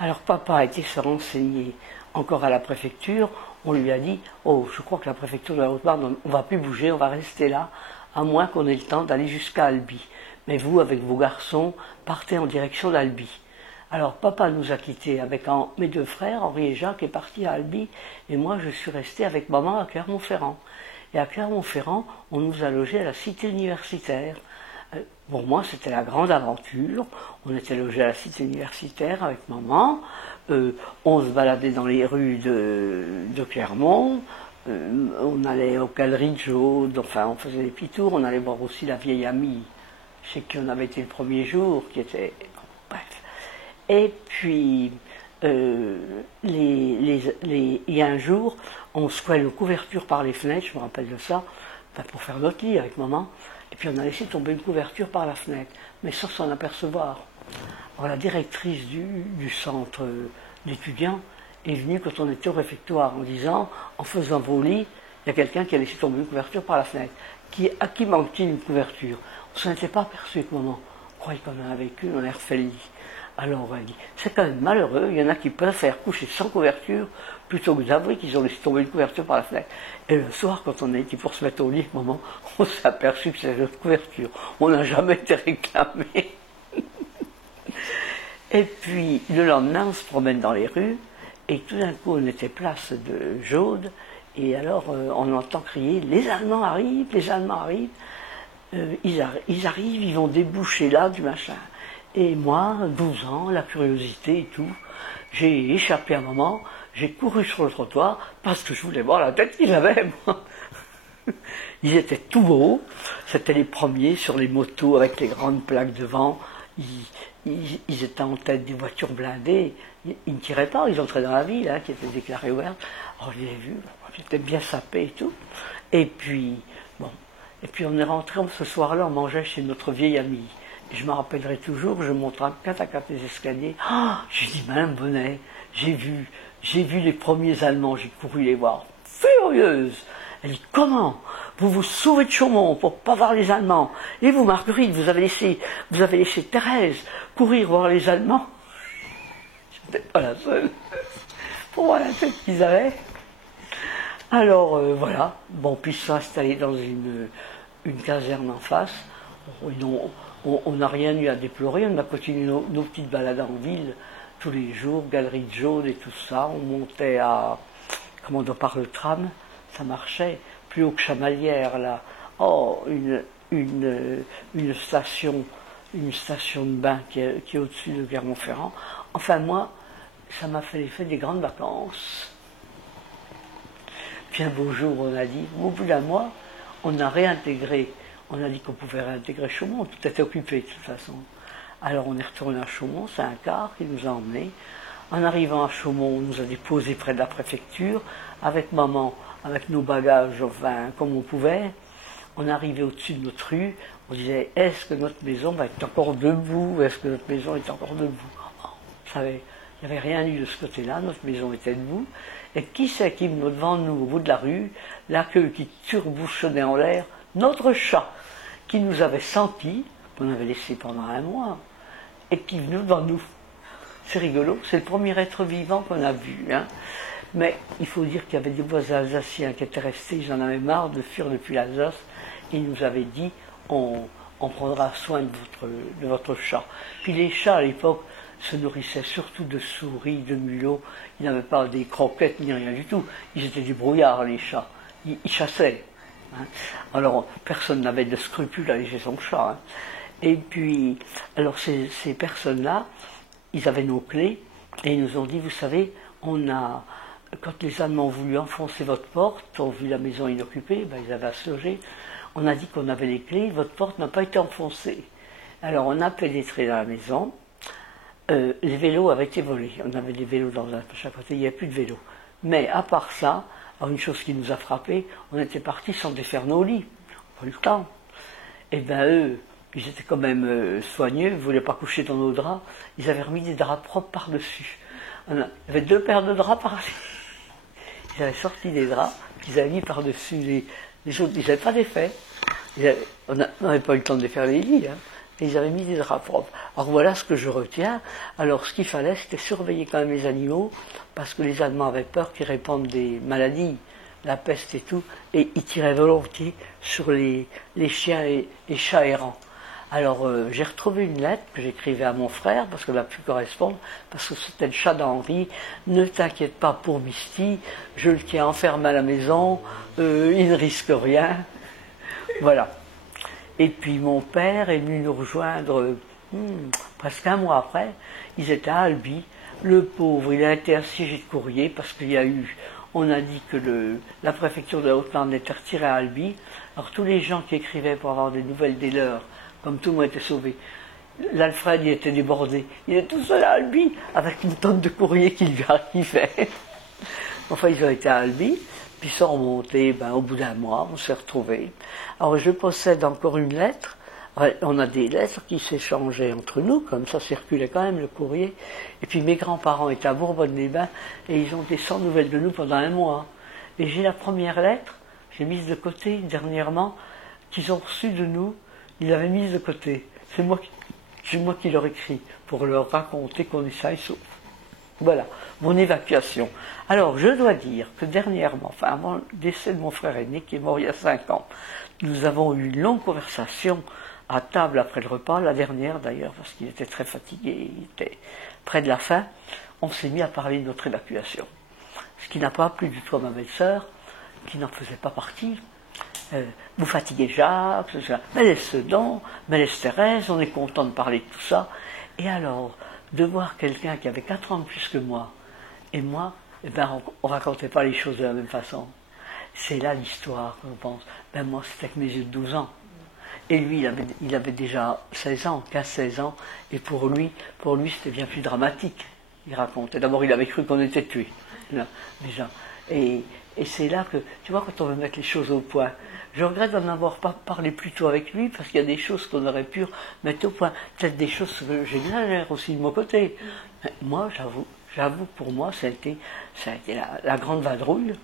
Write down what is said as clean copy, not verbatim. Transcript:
Alors papa a été se renseigner encore à la préfecture. On lui a dit, oh, je crois que la préfecture de la Haute-Marne, on ne va plus bouger, on va rester là, à moins qu'on ait le temps d'aller jusqu'à Albi. Mais vous, avec vos garçons, partez en direction d'Albi. Alors papa nous a quittés avec mes deux frères, Henri et Jacques, est parti à Albi, et moi je suis resté avec maman à Clermont-Ferrand. Et à Clermont-Ferrand, on nous a logés à la cité universitaire. Pour moi, c'était la grande aventure. On était logés à la cité universitaire avec maman. On se baladait dans les rues de Clermont. On allait aux galeries de Jaude. Enfin, on faisait des petits tours. On allait voir aussi la vieille amie chez qui on avait été le premier jour, qui était... Bref. Et puis, il y a un jour, on secouait nos couvertures par les fenêtres, je me rappelle de ça, pour faire notre lit avec maman. Et puis on a laissé tomber une couverture par la fenêtre, mais sans s'en apercevoir. Alors la directrice du centre d'étudiants est venue quand on était au réfectoire en disant, en faisant vos lits, il y a quelqu'un qui a laissé tomber une couverture par la fenêtre. À qui manque-t-il une couverture? On ne s'en était pas aperçu avec maman. On croyait qu'on en avait qu'une, on a refait le lit. Alors elle dit, c'est quand même malheureux, il y en a qui préfèrent coucher sans couverture plutôt que d'avouer qu'ils ont laissé tomber une couverture par la fenêtre. Et le soir, quand on a été pour se mettre au lit, maman, on s'est aperçu que c'était notre couverture. On n'a jamais été réclamé. Et puis, le lendemain, on se promène dans les rues, et tout d'un coup, on était place de Jaude, et alors on entend crier, les Allemands arrivent, les Allemands arrivent. Ils arrivent, ils vont déboucher là du machin. Et moi, 12 ans, la curiosité et tout, j'ai échappé à maman, j'ai couru sur le trottoir parce que je voulais voir la tête qu'ils avaient, moi. Ils étaient tout beaux, c'était les premiers sur les motos avec les grandes plaques devant, ils étaient en tête des voitures blindées, ils ne tiraient pas, ils entraient dans la ville, hein, qui était déclarée ouverte. Alors je les ai vus, j'étais bien sapé et tout. Et puis, bon, on est rentré ce soir-là, on mangeait chez notre vieille amie. Je me rappellerai toujours, je monte à 4 les escaliers. Ah, j'ai dit, Madame Bonnet, j'ai vu les premiers Allemands, j'ai couru les voir. Furieuse! Elle dit, comment? Vous vous sauvez de Chaumont pour pas voir les Allemands. Et vous, Marguerite, vous avez laissé Thérèse courir voir les Allemands. Je n'étais pas la seule. Pour voir la tête qu'ils avaient. Alors, voilà. Bon, puis ils sont installés dans une caserne en face. On n'a rien eu à déplorer, on a continué nos petites balades en ville tous les jours, galerie de Jaude et tout ça. On montait par le tram, ça marchait, plus haut que Chamalières, là. Oh, une station de bain qui est au-dessus de Clermont-Ferrand. Enfin, moi, ça m'a fait l'effet des grandes vacances. Puis un beau jour, on a dit, au bout d'un mois, on a réintégré. On a dit qu'on pouvait réintégrer Chaumont, tout était occupé de toute façon. Alors on est retourné à Chaumont, c'est un car qui nous a emmenés. En arrivant à Chaumont, on nous a déposés près de la préfecture, avec maman, avec nos bagages, enfin, comme on pouvait. On arrivait au-dessus de notre rue, on disait, est-ce que notre maison va être encore debout? Est-ce que notre maison est encore debout? Oh, il n'y avait rien eu de ce côté-là, notre maison était debout. Et qui c'est qui venait devant nous, au bout de la rue, la queue qui turbouchonnait en l'air? Notre chat, qui nous avait senti, qu'on avait laissé pendant un mois, et qui venait devant nous. C'est rigolo, c'est le premier être vivant qu'on a vu. Hein. Mais il faut dire qu'il y avait des voisins alsaciens qui étaient restés, ils en avaient marre de fuir depuis l'Alsace, et ils nous avaient dit, on prendra soin de votre chat. Puis les chats, à l'époque, se nourrissaient surtout de souris, de mulots, ils n'avaient pas des croquettes ni rien du tout, ils étaient des brouillards, les chats, ils chassaient. Hein. Alors, personne n'avait de scrupules à lécher son chat. Hein. Et puis, alors ces personnes-là, ils avaient nos clés, et ils nous ont dit, vous savez, quand les Allemands ont voulu enfoncer votre porte, ont vu la maison inoccupée, ben, ils avaient à se loger, on a dit qu'on avait les clés, votre porte n'a pas été enfoncée. Alors, on a pénétré dans la maison, les vélos avaient été volés, on avait des vélos dans chaque côté, il n'y avait plus de vélos. Mais à part ça, alors une chose qui nous a frappé, on était partis sans défaire nos lits, pas eu le temps. Et bien eux, ils étaient quand même soigneux, ils ne voulaient pas coucher dans nos draps, ils avaient remis des draps propres par-dessus. Il y avait 2 paires de draps par Ils avaient sorti des draps, qu'ils avaient mis par-dessus les autres, ils n'avaient pas défait. On n'avait pas eu le temps de défaire les lits. Hein. et ils avaient mis des draps propres. Alors voilà ce que je retiens. Alors ce qu'il fallait, c'était surveiller quand même les animaux, parce que les Allemands avaient peur qu'ils répandent des maladies, la peste et tout, et ils tiraient volontiers sur les chiens et les chats errants. Alors j'ai retrouvé une lettre que j'écrivais à mon frère, parce qu'elle a pu correspondre, parce que c'était le chat d'Henri. Ne t'inquiète pas pour Misty, je le tiens enfermé à la maison, il ne risque rien. Voilà. Et puis mon père est venu nous rejoindre presque un mois après. Ils étaient à Albi. Le pauvre, il a été assiégé de courrier parce qu'il y a eu, on a dit que la préfecture de la Haute-Lande était retirée à Albi. Alors tous les gens qui écrivaient pour avoir des nouvelles des leurs, comme tout le monde était sauvé, l'Alfred, il était débordé. Il est tout seul à Albi, avec une tonne de courrier qui lui arrivait. Enfin, ils ont été à Albi, puis ils sont remontés, au bout d'un mois, on s'est retrouvés. Alors, je possède encore une lettre. On a des lettres qui s'échangeaient entre nous, comme ça circulait quand même le courrier. Et puis mes grands-parents étaient à Bourbonne-les-Bains, et ils ont été sans nouvelles de nous pendant un mois. Et j'ai la première lettre, j'ai mise de côté dernièrement, qu'ils ont reçue de nous. Ils l'avaient mise de côté. C'est moi qui leur écris pour leur raconter qu'on est sain et sauf. Voilà, mon évacuation. Alors, je dois dire que dernièrement, enfin avant le décès de mon frère aîné, qui est mort il y a 5 ans, nous avons eu une longue conversation à table après le repas, la dernière d'ailleurs, parce qu'il était très fatigué, il était près de la fin. On s'est mis à parler de notre évacuation. Ce qui n'a pas plu du tout à ma belle-sœur, qui n'en faisait pas partie. Vous fatiguez Jacques, mais laisse donc, mais laisse Thérèse, on est content de parler de tout ça. Et alors, de voir quelqu'un qui avait 4 ans de plus que moi, et moi, on racontait pas les choses de la même façon. C'est là l'histoire qu'on pense. Moi, c'était avec mes yeux de 12 ans. Et lui, il avait déjà 16 ans, 15-16 ans, et pour lui, c'était bien plus dramatique. Il racontait. D'abord, il avait cru qu'on était tués, là, déjà. Et c'est là que, tu vois, quand on veut mettre les choses au point, je regrette d'en avoir pas parlé plus tôt avec lui, parce qu'il y a des choses qu'on aurait pu mettre au point. Peut-être des choses que j'exagère aussi de mon côté. Mais moi, j'avoue, pour moi, ça a été la grande vadrouille.